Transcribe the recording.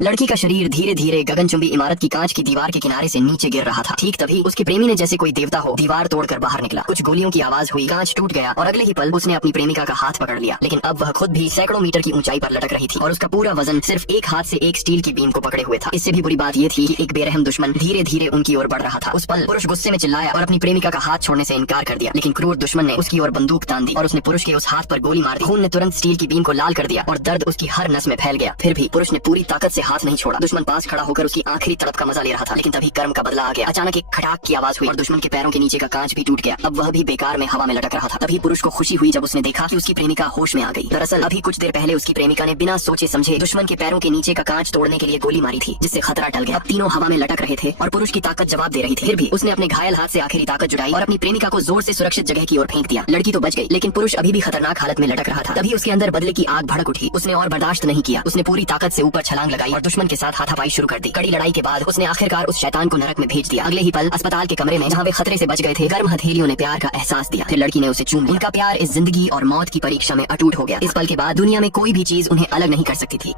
लड़की का शरीर धीरे धीरे गगनचुंबी इमारत की कांच की दीवार के किनारे से नीचे गिर रहा था। ठीक तभी उसके प्रेमी ने जैसे कोई देवता हो दीवार तोड़कर बाहर निकला। कुछ गोलियों की आवाज हुई, कांच टूट गया और अगले ही पल उसने अपनी प्रेमिका का हाथ पकड़ लिया। लेकिन अब वह खुद भी सैकड़ों मीटर की ऊंचाई पर लटक रही थी और उसका पूरा वजन सिर्फ एक हाथ से एक स्टील की बीम को पकड़े हुए था। इससे भी बुरी बात यह थी कि एक बेरहम दुश्मन धीरे धीरे उनकी ओर बढ़ रहा था। उस पल पुरुष गुस्से में चिल्लाया और अपनी प्रेमिका का हाथ छोड़ने से इनकार कर दिया। लेकिन क्रूर दुश्मन ने उसकी ओर बंदूक तान दी और उसने पुरुष के उस हाथ पर गोली मार दी। खून ने तुरंत स्टील की बीम को लाल कर दिया और दर्द उसकी हर नस में फैल गया। फिर भी पुरुष ने पूरी ताकत से हाथ नहीं छोड़ा। दुश्मन पास खड़ा होकर उसकी आखिरी तड़प का मजा ले रहा था। लेकिन तभी कर्म का बदला आ गया। अचानक एक खटाक की आवाज हुई और दुश्मन के पैरों के नीचे का कांच भी टूट गया। अब वह भी बेकार में हवा में लटक रहा था। तभी पुरुष को खुशी हुई जब उसने देखा कि उसकी प्रेमिका होश में आ गई। दरअसल अभी कुछ देर पहले उसकी प्रेमिका ने बिना सोचे समझे दुश्मन के पैरों के नीचे का कांच तोड़ने के लिए गोली मारी थी, जिससे खतरा टल गया। अब तीनों हवा में लटक रहे थे और पुरुष की ताकत जवाब दे रही थी। फिर भी उसने अपने घायल हाथ से आखिरी ताकत जुटाई और अपनी प्रेमिका को जोर से सुरक्षित जगह की ओर फेंक दिया। लड़की तो बच गई, लेकिन पुरुष अभी भी खतरनाक हालत में लटक रहा था। तभी उसके अंदर बदले की आग भड़क उठी। उसने और बर्दाश्त नहीं किया। उसने पूरी ताकत से ऊपर छलांग लगाई और दुश्मन के साथ हाथापाई शुरू कर दी। कड़ी लड़ाई के बाद उसने आखिरकार उस शैतान को नरक में भेज दिया। अगले ही पल अस्पताल के कमरे में जहाँ वे खतरे से बच गए थे, गर्म हथेलियों ने प्यार का एहसास दिया। फिर लड़की ने उसे चूम लिया। उनका प्यार इस जिंदगी और मौत की परीक्षा में अटूट हो गया। इस पल के बाद दुनिया में कोई भी चीज उन्हें अलग नहीं कर सकती थी।